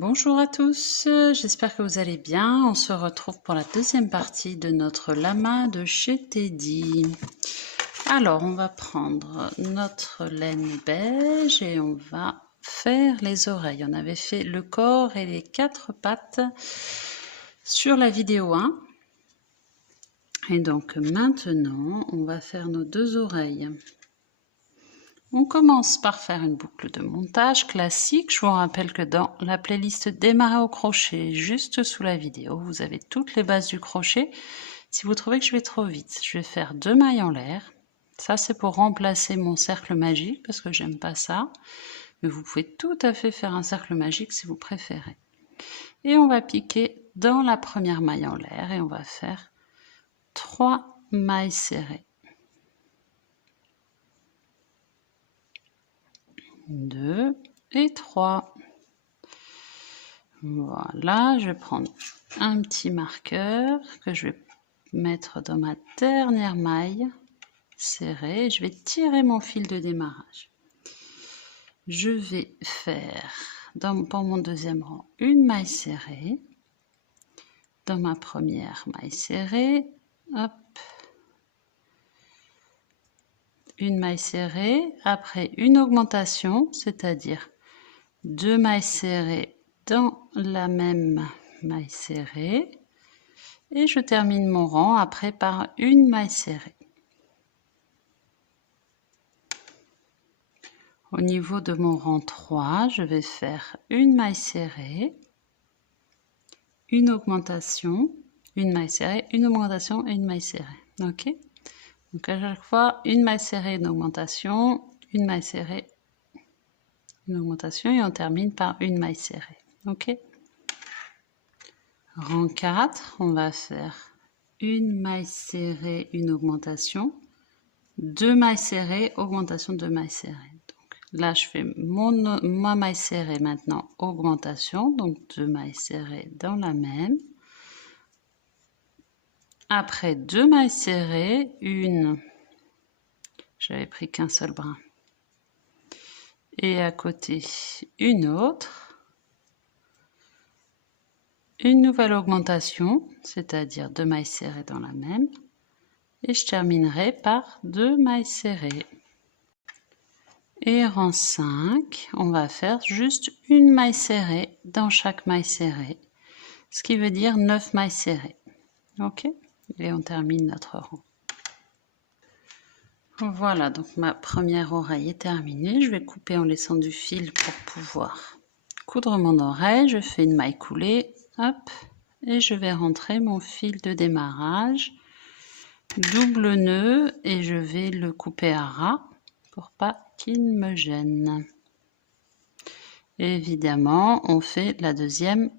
Bonjour à tous, j'espère que vous allez bien. On se retrouve pour la deuxième partie de notre lama de chez Teddy. Alors, on va prendre notre laine beige et on va faire les oreilles. On avait fait le corps et les 4 pattes sur la vidéo 1. Et donc maintenant, on va faire nos 2 oreilles. On commence par faire une boucle de montage classique. Je vous rappelle que dans la playlist Démarrer au crochet, juste sous la vidéo, vous avez toutes les bases du crochet. Si vous trouvez que je vais trop vite, je vais faire 2 mailles en l'air. Ça, c'est pour remplacer mon cercle magique parce que j'aime pas ça. Mais vous pouvez tout à fait faire un cercle magique si vous préférez. Et on va piquer dans la première maille en l'air et on va faire 3 mailles serrées. 2 et 3. Voilà, je vais prendre un petit marqueur que je vais mettre dans ma dernière maille serrée. Je vais tirer mon fil de démarrage. Je vais faire pour mon deuxième rang une maille serrée. Dans ma première maille serrée, hop, une maille serrée, après une augmentation, c'est-à-dire 2 mailles serrées dans la même maille serrée, et je termine mon rang après par une maille serrée. Au niveau de mon rang 3, je vais faire une maille serrée, une augmentation, une maille serrée, une augmentation et une maille serrée. Ok? Donc à chaque fois, une maille serrée, une augmentation, une maille serrée, une augmentation et on termine par une maille serrée. Ok? Rang 4, on va faire une maille serrée, une augmentation, 2 mailles serrées, augmentation, 2 mailles serrées. Donc là, je fais ma maille serrée maintenant, augmentation, donc 2 mailles serrées dans la même. Après 2 mailles serrées, j'avais pris qu'un seul brin. Et à côté, une autre. Une nouvelle augmentation, c'est-à-dire 2 mailles serrées dans la même. Et je terminerai par 2 mailles serrées. Et rang 5, on va faire juste une maille serrée dans chaque maille serrée, ce qui veut dire 9 mailles serrées. Ok? Et on termine notre rang. Voilà, donc ma première oreille est terminée. Je vais couper en laissant du fil pour pouvoir coudre mon oreille. Je fais une maille coulée, hop, et je vais rentrer mon fil de démarrage, double nœud, et je vais le couper à ras pour pas qu'il me gêne. Et évidemment, on fait la deuxième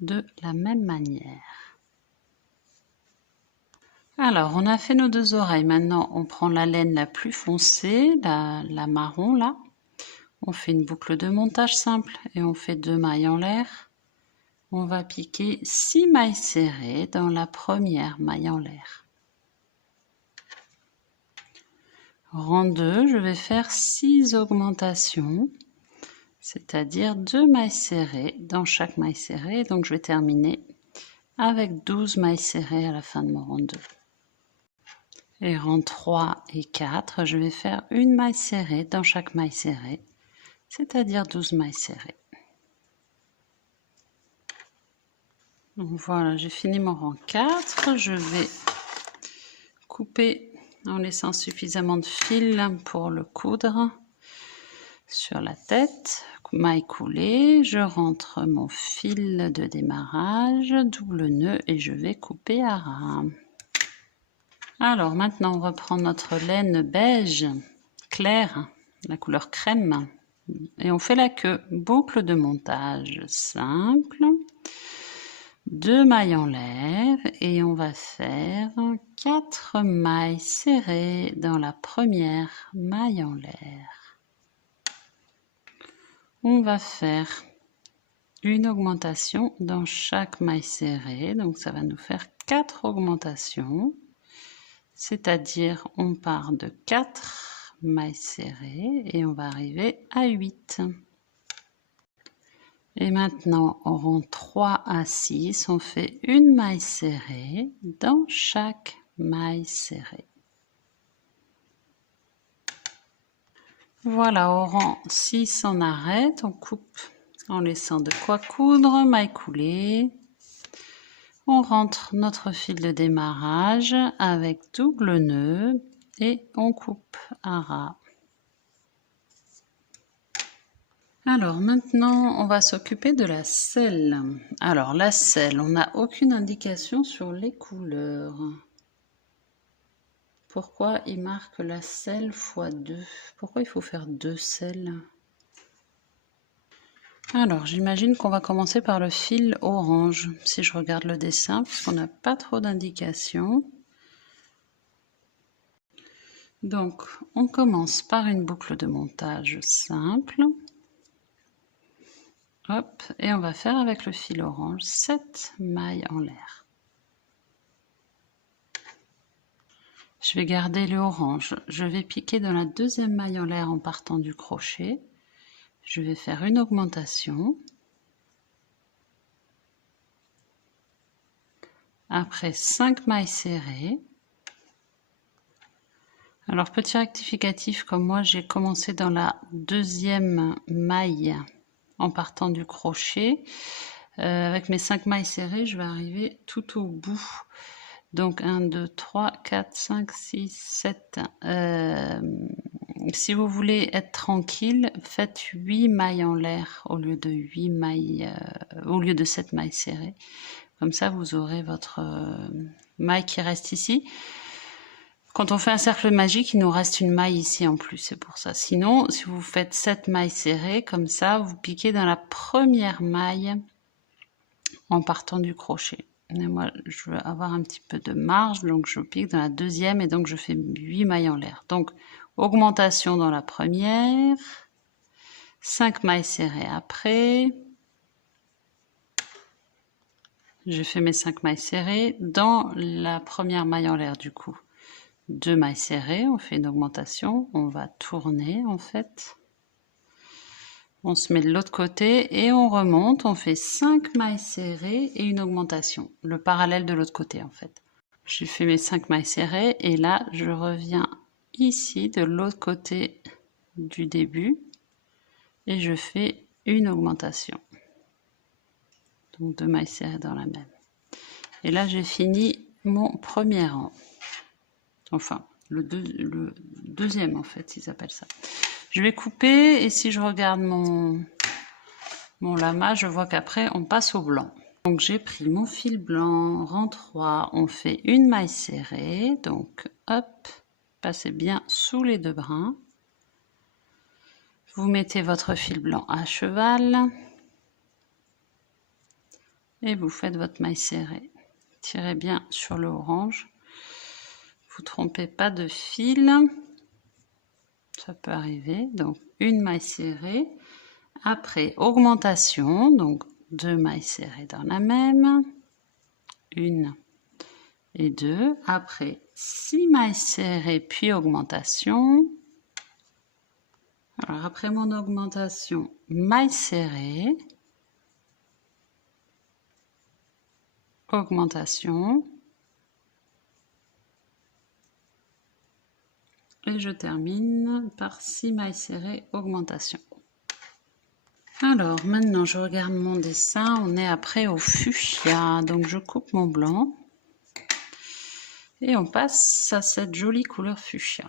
de la même manière. Alors, on a fait nos 2 oreilles. Maintenant, on prend la laine la plus foncée, la marron là. On fait une boucle de montage simple et on fait 2 mailles en l'air. On va piquer 6 mailles serrées dans la première maille en l'air. Rang 2, je vais faire 6 augmentations, c'est-à-dire 2 mailles serrées dans chaque maille serrée. Donc, je vais terminer avec 12 mailles serrées à la fin de mon rang 2. Et rang 3 et 4, je vais faire une maille serrée dans chaque maille serrée, c'est-à-dire 12 mailles serrées. Donc voilà, j'ai fini mon rang 4. Je vais couper en laissant suffisamment de fil pour le coudre sur la tête. Maille coulée, je rentre mon fil de démarrage, double nœud et je vais couper à ras. Alors maintenant, on reprend notre laine beige claire, la couleur crème, et on fait la queue. Boucle de montage simple, 2 mailles en l'air, et on va faire 4 mailles serrées dans la première maille en l'air. On va faire une augmentation dans chaque maille serrée, donc ça va nous faire 4 augmentations. C'est-à-dire, on part de 4 mailles serrées et on va arriver à 8. Et maintenant, au rang 3 à 6, on fait une maille serrée dans chaque maille serrée. Voilà, au rang 6, on arrête, on coupe en laissant de quoi coudre, maille coulée. On rentre notre fil de démarrage avec double nœud et on coupe à ras. Alors maintenant, on va s'occuper de la selle. Alors la selle, on n'a aucune indication sur les couleurs. Pourquoi il marque la selle x2? Pourquoi il faut faire 2 selles? Alors j'imagine qu'on va commencer par le fil orange, si je regarde le dessin, puisqu'on n'a pas trop d'indications. Donc on commence par une boucle de montage simple. Hop, et on va faire avec le fil orange 7 mailles en l'air. Je vais garder le orange. Je vais piquer dans la deuxième maille en l'air en partant du crochet. Je vais faire une augmentation. Après 5 mailles serrées. Alors petit rectificatif, comme moi j'ai commencé dans la deuxième maille en partant du crochet. Avec mes 5 mailles serrées, je vais arriver tout au bout. Donc 1, 2, 3, 4, 5, 6, 7. Si vous voulez être tranquille, faites 8 mailles en l'air au lieu de 8 mailles, au lieu de 7 mailles serrées. Comme ça, vous aurez votre maille qui reste ici. Quand on fait un cercle magique, il nous reste une maille ici en plus, c'est pour ça. Sinon, si vous faites 7 mailles serrées, comme ça, vous piquez dans la première maille en partant du crochet. Et moi, je veux avoir un petit peu de marge, donc je pique dans la deuxième et donc je fais 8 mailles en l'air. Donc, augmentation dans la première, 5 mailles serrées après. Je fais mes 5 mailles serrées dans la première maille en l'air du coup. 2 mailles serrées, on fait une augmentation, on va tourner en fait. On se met de l'autre côté et on remonte, on fait 5 mailles serrées et une augmentation. Le parallèle de l'autre côté en fait. J'ai fait mes 5 mailles serrées et là je reviens ici de l'autre côté du début et je fais une augmentation. Donc 2 mailles serrées dans la même. Et là j'ai fini mon premier rang. Enfin, le deuxième en fait, ils appellent ça. Je vais couper et si je regarde mon lama, je vois qu'après on passe au blanc. Donc j'ai pris mon fil blanc, rang 3, on fait une maille serrée. Donc hop, passez bien sous les 2 brins. Vous mettez votre fil blanc à cheval. Et vous faites votre maille serrée. Tirez bien sur le orange. Vous trompez pas de fil, ça peut arriver. Donc une maille serrée, après augmentation, donc 2 mailles serrées dans la même, 1 et 2, après 6 mailles serrées puis augmentation. Alors après mon augmentation, maille serrée, augmentation. Et je termine par 6 mailles serrées, augmentation. Alors maintenant je regarde mon dessin, on est après au fuchsia, donc je coupe mon blanc et on passe à cette jolie couleur fuchsia.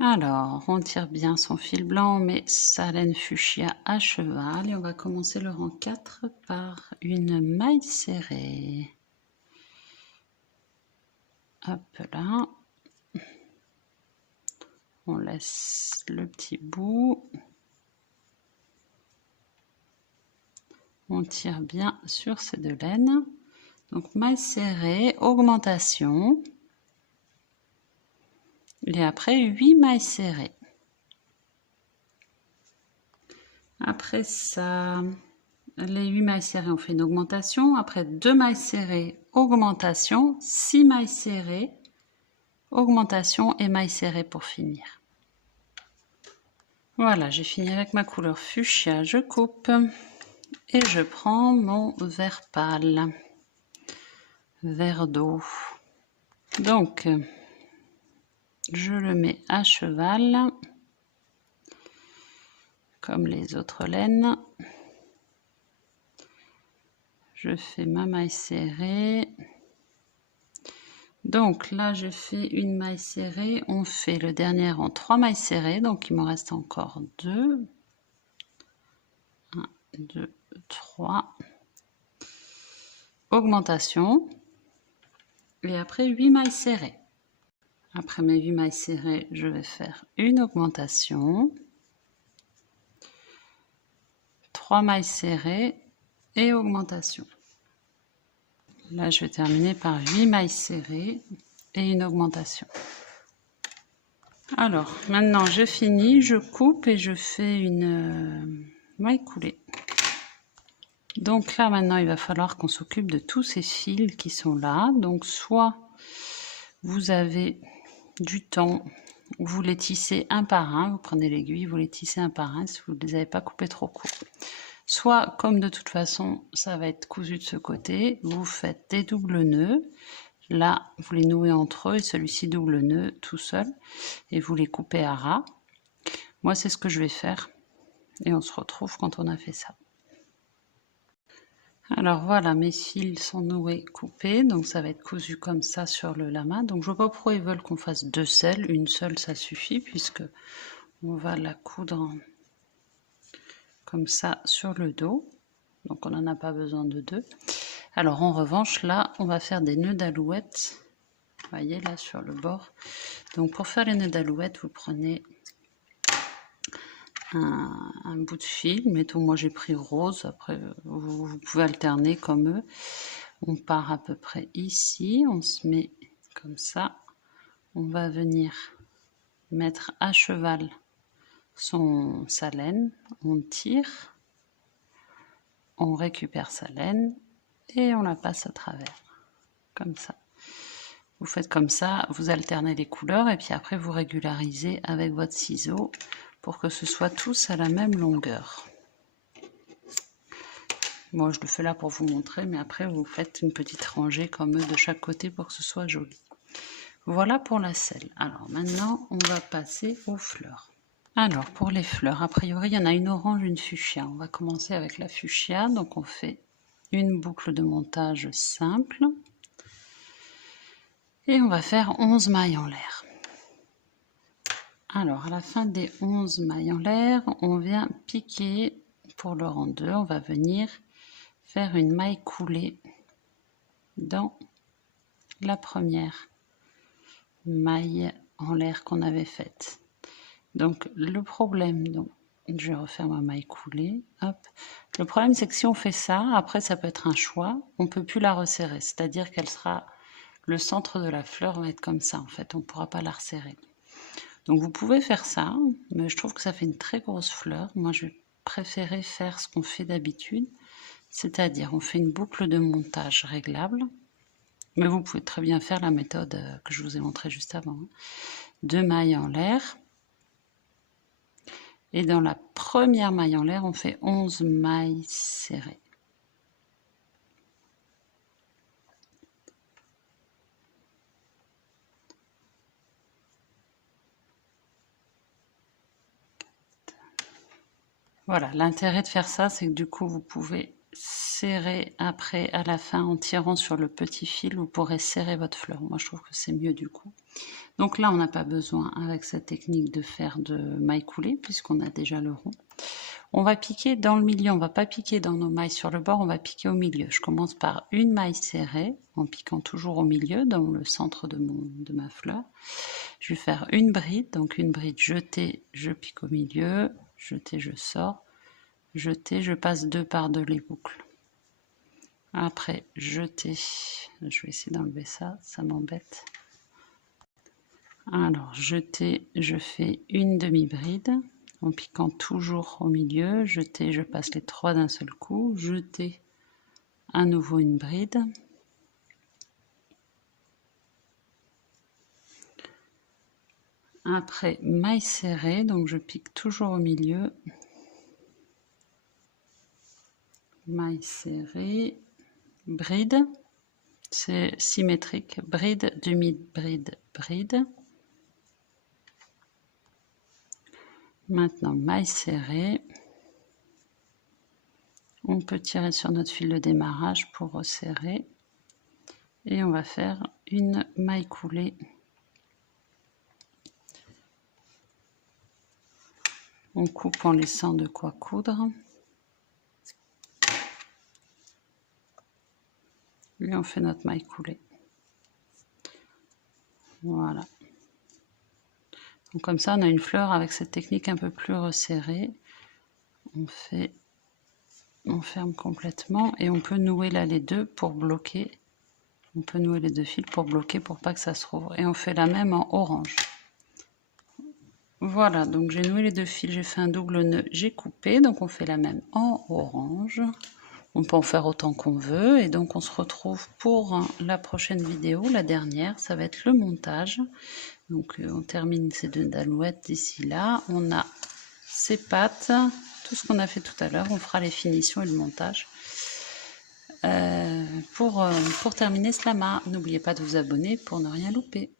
Alors on tire bien son fil blanc, on met sa laine fuchsia à cheval et on va commencer le rang 4 par une maille serrée. Hop là. On laisse le petit bout. On tire bien sur ces 2 laines. Donc maille serrée, augmentation. Et après 8 mailles serrées. Après ça, les 8 mailles serrées, on fait une augmentation. Après 2 mailles serrées, augmentation. 6 mailles serrées, augmentation et maille serrée pour finir. Voilà, j'ai fini avec ma couleur fuchsia, je coupe. Et je prends mon vert pâle, vert d'eau. Donc, je le mets à cheval, comme les autres laines. Je fais ma maille serrée. Donc là, je fais une maille serrée. On fait le dernier en 3 mailles serrées. Donc, il me reste encore 2. 1, 2, 3. Augmentation. Et après, 8 mailles serrées. Après mes 8 mailles serrées, je vais faire une augmentation. 3 mailles serrées et augmentation. Là, je vais terminer par 8 mailles serrées et une augmentation. Alors, maintenant, je finis, je coupe et je fais une maille coulée. Donc là, maintenant, il va falloir qu'on s'occupe de tous ces fils qui sont là. Donc, soit vous avez du temps, vous les tissez un par un, vous prenez l'aiguille, vous les tissez un par un si vous ne les avez pas coupés trop courts. Soit, comme de toute façon, ça va être cousu de ce côté, vous faites des doubles nœuds. Là, vous les nouez entre eux et celui-ci double nœud tout seul. Et vous les coupez à ras. Moi, c'est ce que je vais faire. Et on se retrouve quand on a fait ça. Alors voilà, mes fils sont noués, coupés. Donc ça va être cousu comme ça sur le lama. Donc je ne vois pas pourquoi ils veulent qu'on fasse 2 selles. Une seule, ça suffit puisque on va la coudre comme ça sur le dos. Donc on n'en a pas besoin de 2. Alors en revanche, là, on va faire des nœuds d'alouette. Vous voyez là sur le bord. Donc pour faire les nœuds d'alouette, vous prenez un bout de fil. Mettons, moi j'ai pris rose. Après, vous pouvez alterner comme eux. On part à peu près ici. On se met comme ça. On va venir mettre à cheval sa laine. On tire. On récupère sa laine et on la passe à travers. Comme ça. Vous faites comme ça, vous alternez les couleurs et puis après vous régularisez avec votre ciseau pour que ce soit tous à la même longueur. Moi je le fais là pour vous montrer, mais après vous faites une petite rangée comme eux de chaque côté pour que ce soit joli. Voilà pour la selle. Alors maintenant on va passer aux fleurs. Alors pour les fleurs, a priori il y en a une orange, une fuchsia. On va commencer avec la fuchsia, donc on fait une boucle de montage simple. Et on va faire 11 mailles en l'air. Alors, à la fin des 11 mailles en l'air, on vient piquer pour le rang 2. On va venir faire une maille coulée dans la première maille en l'air qu'on avait faite. Donc, le problème, donc, je vais refaire ma maille coulée. Hop. Le problème, c'est que si on fait ça, après, ça peut être un choix, on ne peut plus la resserrer. C'est-à-dire qu'elle sera... Le centre de la fleur va être comme ça, en fait. On ne pourra pas la resserrer. Donc vous pouvez faire ça, mais je trouve que ça fait une très grosse fleur. Moi, je vais préférer faire ce qu'on fait d'habitude, c'est-à-dire on fait une boucle de montage réglable, mais vous pouvez très bien faire la méthode que je vous ai montrée juste avant. 2 mailles en l'air, et dans la première maille en l'air, on fait 11 mailles serrées. Voilà, l'intérêt de faire ça, c'est que du coup, vous pouvez serrer après, à la fin, en tirant sur le petit fil, vous pourrez serrer votre fleur. Moi, je trouve que c'est mieux du coup. Donc là, on n'a pas besoin, avec cette technique, de faire de maille coulée, puisqu'on a déjà le rond. On va piquer dans le milieu, on ne va pas piquer dans nos mailles sur le bord, on va piquer au milieu. Je commence par une maille serrée, en piquant toujours au milieu, dans le centre de ma fleur. Je vais faire une bride, donc une bride jetée, je pique au milieu, jetée, je sors, jetée, je passe 2 par 2 les boucles. Après, jetée, je vais essayer d'enlever ça, ça m'embête. Alors, jetée, je fais une demi-bride, en piquant toujours au milieu, jetée, je passe les 3 d'un seul coup, jetée, à nouveau une bride. Après, maille serrée, donc je pique toujours au milieu. maille serrée, bride, c'est symétrique, bride, demi-bride, bride. Maintenant, maille serrée. On peut tirer sur notre fil de démarrage pour resserrer. Et on va faire une maille coulée. On coupe en laissant de quoi coudre. Et on fait notre maille coulée. Voilà. Donc comme ça, on a une fleur avec cette technique un peu plus resserrée. On ferme complètement et on peut nouer là les deux pour bloquer. On peut nouer les deux fils pour bloquer pour pas que ça se rouvre. Et on fait la même en orange. Voilà, donc j'ai noué les deux fils, j'ai fait un double nœud, j'ai coupé. Donc on fait la même en orange. On peut en faire autant qu'on veut. Et donc on se retrouve pour la prochaine vidéo, la dernière. Ça va être le montage. Donc on termine ces deux alouettes d'ici là. On a ces pattes, tout ce qu'on a fait tout à l'heure. On fera les finitions et le montage. Pour terminer ce lama, n'oubliez pas de vous abonner pour ne rien louper.